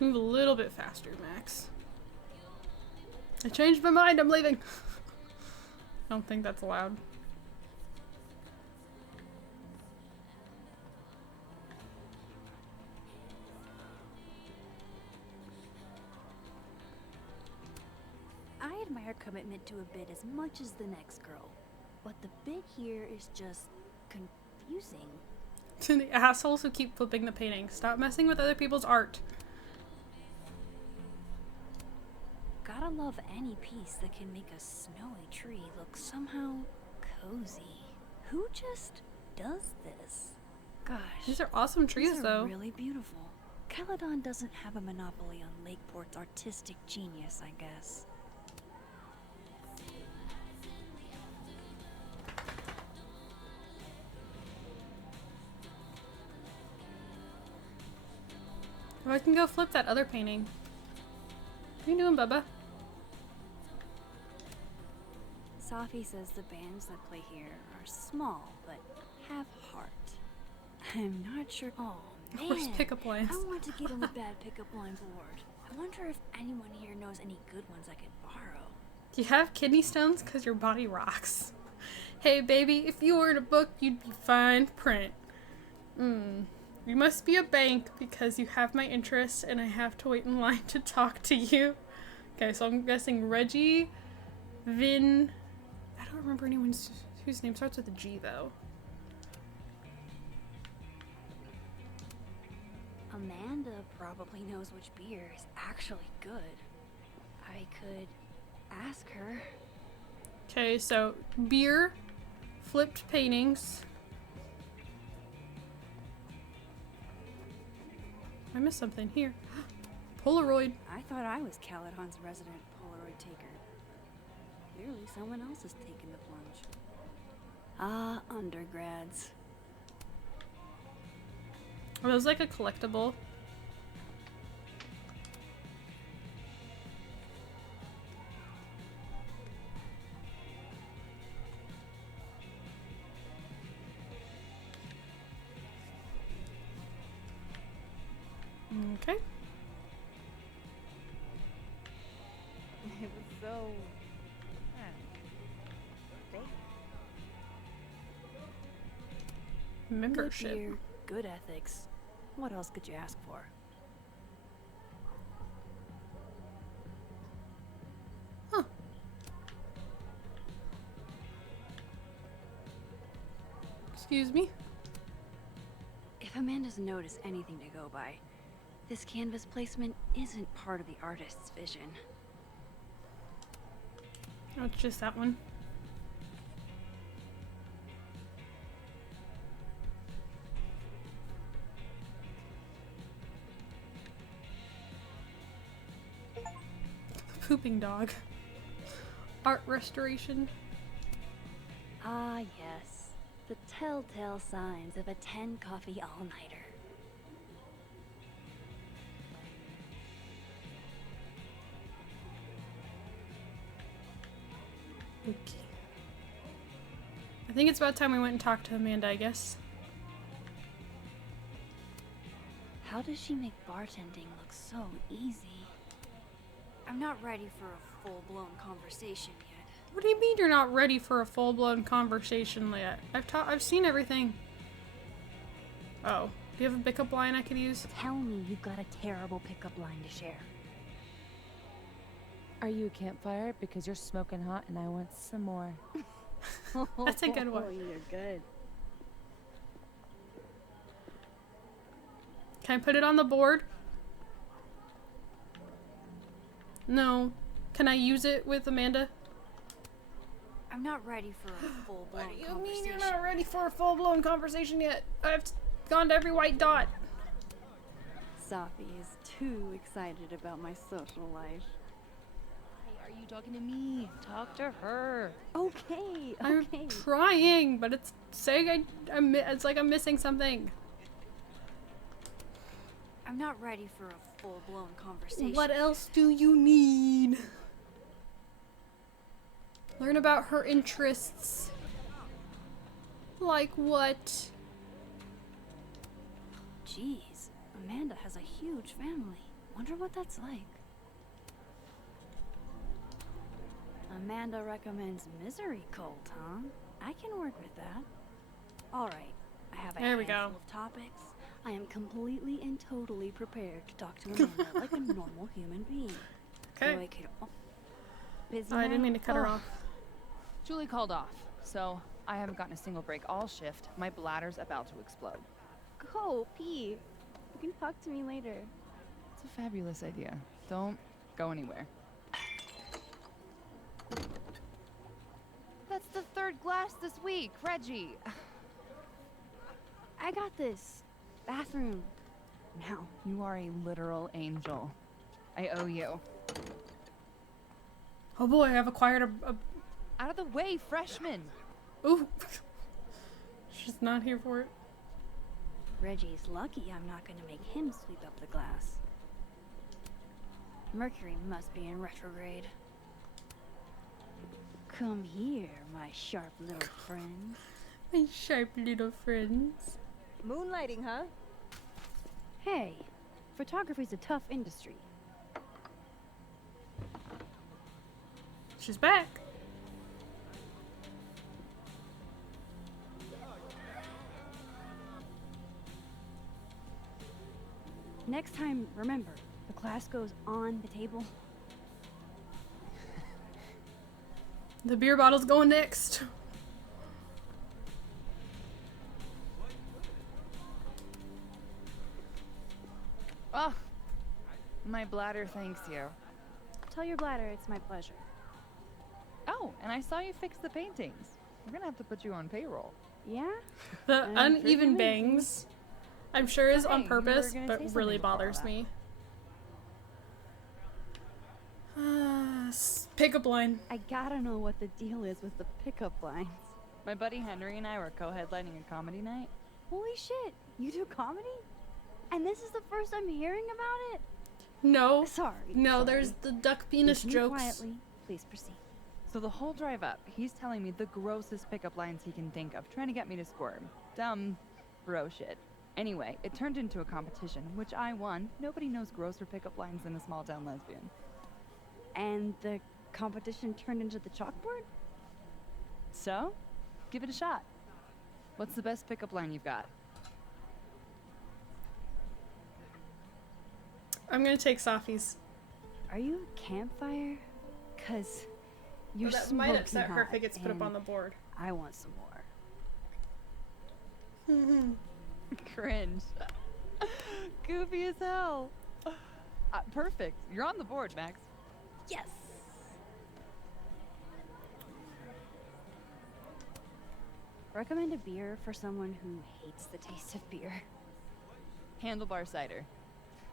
Move a little bit faster, Max. I changed my mind, I'm leaving. I don't think that's allowed. I admire commitment to a bit as much as the next girl. But the bit here is just confusing. To the assholes who keep flipping the painting. Stop messing with other people's art. Gotta love any piece that can make a snowy tree look somehow cozy. Who just does this? Gosh. These are awesome trees, These are though. really beautiful. Caledon doesn't have a monopoly on Lakeport's artistic genius, I guess. Oh, I can go flip that other painting. What are you doing, Bubba? Safi says the bands that play here are small, but have heart. I'm not sure. Oh, man. Where's pickup lines? I want to get on the bad pickup line board. I wonder if anyone here knows any good ones I could borrow. Do you have kidney stones? Because your body rocks. Hey, baby, if you were in a book, you'd be fine print. You must be a bank because you have my interest and I have to wait in line to talk to you. Okay, so I'm guessing Reggie, Vin. I don't don't remember anyone whose name starts with a G though. Amanda probably knows which beer is actually good. I could ask her. Okay, so beer, flipped paintings. I missed something here. Polaroid. I thought I was Caledon's resident Polaroid taker. Clearly someone else is taking the plunge. Ah, undergrads. Are those like a collectible? Okay. It was so fake. Membership. Good beer, good ethics. What else could you ask for? Huh. Excuse me? If Amanda's noticed anything to go by, this canvas placement isn't part of the artist's vision. Oh, it's just that one. Pooping dog. Art restoration. Ah, yes. The telltale signs of a 10 coffee all-nighter. Okay. I think it's about time we went and talked to Amanda, I guess. How does she make bartending look so easy? I'm not ready for a full-blown conversation yet. What do you mean you're not ready for a full-blown conversation yet? I've seen everything. Oh, do you have a pickup line I could use? Tell me you've got a terrible pickup line to share. Are you a campfire? Because you're smoking hot and I want some more. That's a good one. Oh, you're good. Can I put it on the board? No. Can I use it with Amanda? I'm not ready for a full-blown What do you conversation. mean you're not ready for a full-blown conversation yet? I've gone to every white dot. Safi is too excited about my social life. Hey, are you talking to me? Talk to her. Okay, I'm okay. trying, but it's saying it's like I'm missing something. I'm not ready for a full-blown conversation. What else do you need? Learn about her interests. Like what? Jeez, Amanda has a huge family. Wonder what that's like. Amanda recommends misery cult, huh? I can work with that. All right, I have a There we handful go. of topics. I am completely and totally prepared to talk to Amanda like a normal human being. So Okay. I could. Oh, busy Oh, I didn't now? mean to cut her Oh, off. Julie called off, so I haven't gotten a single break all shift. My bladder's about to explode. Go pee. You can talk to me later. It's a fabulous idea. Don't go anywhere. That's the third glass this week, Reggie. I got this. Bathroom. Now. You are a literal angel. I owe you. Oh boy, I've acquired a Out of the way, freshman! ooh. She's not here for it. Reggie's lucky I'm not gonna make him sweep up the glass. Mercury must be in retrograde. Come here, my sharp little friend. My sharp little friends. Moonlighting, huh? Hey, photography's a tough industry. She's back. Next time, remember, the class goes on the table. The beer bottle's going next. Oh, my bladder thanks you. Tell your bladder it's my pleasure. Oh, and I saw you fix the paintings. We're gonna have to put you on payroll. Yeah? The pretty uneven amazing. bangs, I'm sure is Hey, on you were purpose, gonna but say really something before all bothers that. me. Pickup line. I gotta know what the deal is with the pickup lines. My buddy Henry and I were co-headlining a comedy night. Holy shit, you do comedy? And this is the first I'm hearing about it? No. Sorry. No, sorry. there's the duck penis Continue jokes. quietly. Please proceed. So the whole drive up, he's telling me the grossest pickup lines he can think of, trying to get me to squirm. Dumb bro shit. Anyway, it turned into a competition, which I won. Nobody knows grosser pickup lines than a small town lesbian. And the competition turned into the chalkboard? So, give it a shot. What's the best pickup line you've got? I'm gonna take Safi's. Are you a campfire? Cause you're That might smoking upset her if hot, it gets put up and on the board. I want some more. Cringe. Goofy as hell. Perfect. You're on the board, Max. Yes! Recommend a beer for someone who hates the taste of beer. Handlebar cider.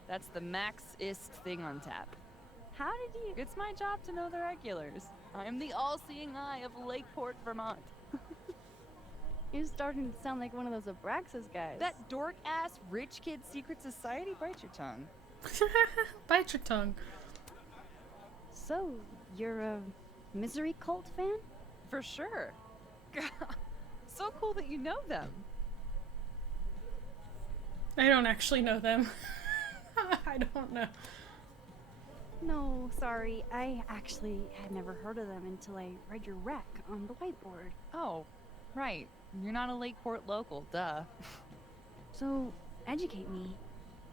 That's the max-ist thing on tap. How did you... It's my job to know the regulars. I am the all-seeing eye of Lakeport, Vermont. You're starting to sound like one of those Abraxas guys. That dork-ass rich kid secret society? Bite your tongue. Bite your tongue. So, you're a Misery Cult fan? For sure. So cool that you know them. I don't actually know them. I don't know. No, sorry. I actually had never heard of them until I read your rec on the whiteboard. Oh, right. You're not a Lakeport local, duh. So, educate me.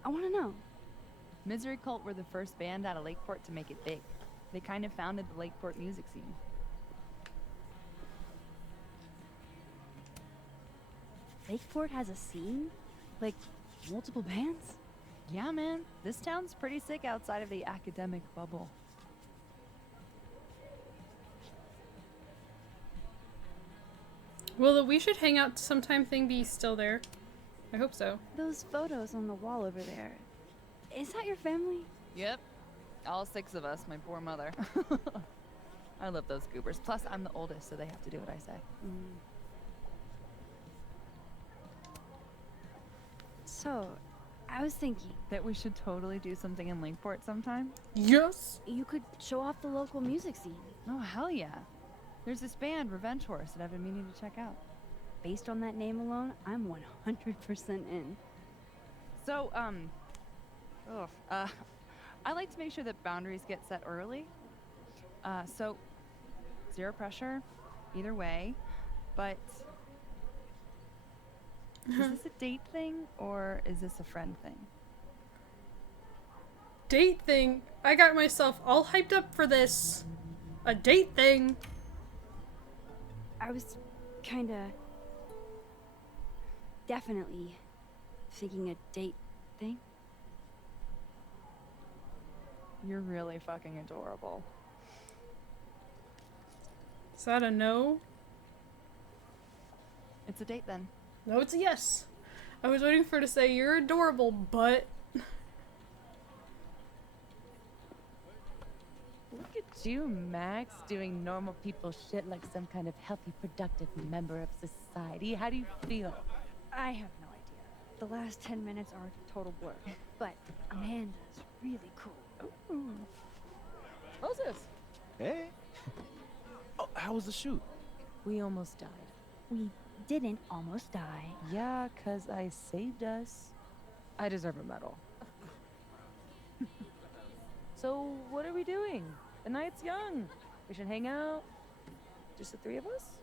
I want to know. Misery Cult were the first band out of Lakeport to make it big. They kind of founded the Lakeport music scene. Lakeport has a scene? Like, multiple bands? Yeah, man. This town's pretty sick outside of the academic bubble. Will the We Should Hang Out Sometime thing be still there? I hope so. Those photos on the wall over there. Is that your family? Yep. All 6 of us, my poor mother. I love those goobers. Plus, I'm the oldest, so they have to do what I say. So, I was thinking, That we should totally do something in Lakeport sometime? Yes. you could show off the local music scene. Oh, hell yeah. There's this band, Revenge Horse, that I've been meaning to check out. Based on that name alone, I'm 100% in. So, I like to make sure that boundaries get set early. So, zero pressure, either way. But, is this a date thing, or is this a friend thing? Date thing. I got myself all hyped up for this. A date thing. I was kinda... definitely thinking a date thing. You're really fucking adorable. Is that a no? It's a date then. No, it's a yes. I was waiting for her to say you're adorable, but Look at you, Max, doing normal people shit like some kind of healthy, productive member of society. How do you feel? I have no idea. The last 10 minutes are a total blur. But Amanda's really cool. Moses, Hey. Oh, how was the shoot? we almost died. We didn't almost die. Yeah, 'cause I saved us. I deserve a medal. So, what are we doing? The night's young. We should hang out. Just the 3 of us?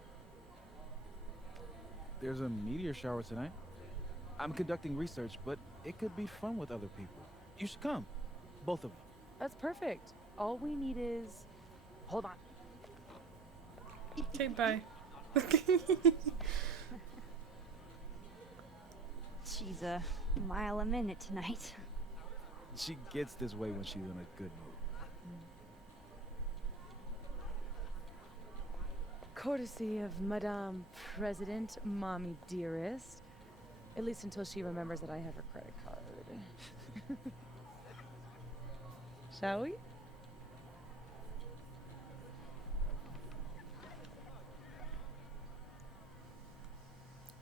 There's a meteor shower tonight. I'm conducting research, but it could be fun with other people. You should come. Both of them. That's perfect. All we need is... Hold on. Okay, bye. She's a mile a minute tonight. She gets this way when she's in a good mood. Courtesy of Madame President, Mommy Dearest. At least until she remembers that I have her credit card. Shall we?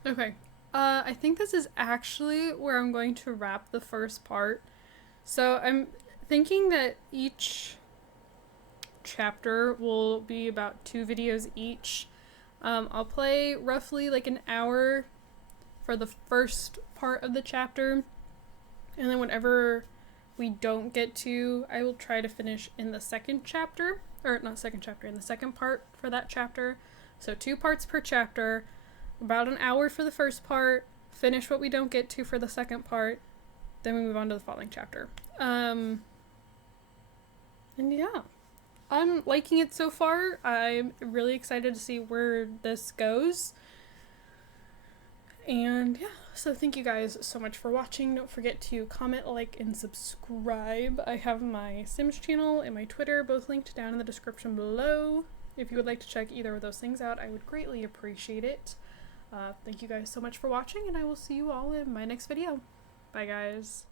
Okay. I think this is actually where I'm going to wrap the first part. So I'm thinking that each chapter will be about 2 videos each. I'll play roughly like an hour for the first part of the chapter, and then whatever we don't get to, I will try to finish in the second chapter, or not second chapter, in the second part for that chapter. So 2 parts per chapter, about an hour for the first part, finish what we don't get to for the second part, then we move on to the following chapter. And yeah, I'm liking it so far. I'm really excited to see where this goes. And yeah, so thank you guys so much for watching. Don't forget to comment, like, and subscribe. I have my Sims channel and my Twitter both linked down in the description below. If you would like to check either of those things out, I would greatly appreciate it. Thank you guys so much for watching, and I will see you all in my next video. Bye, guys.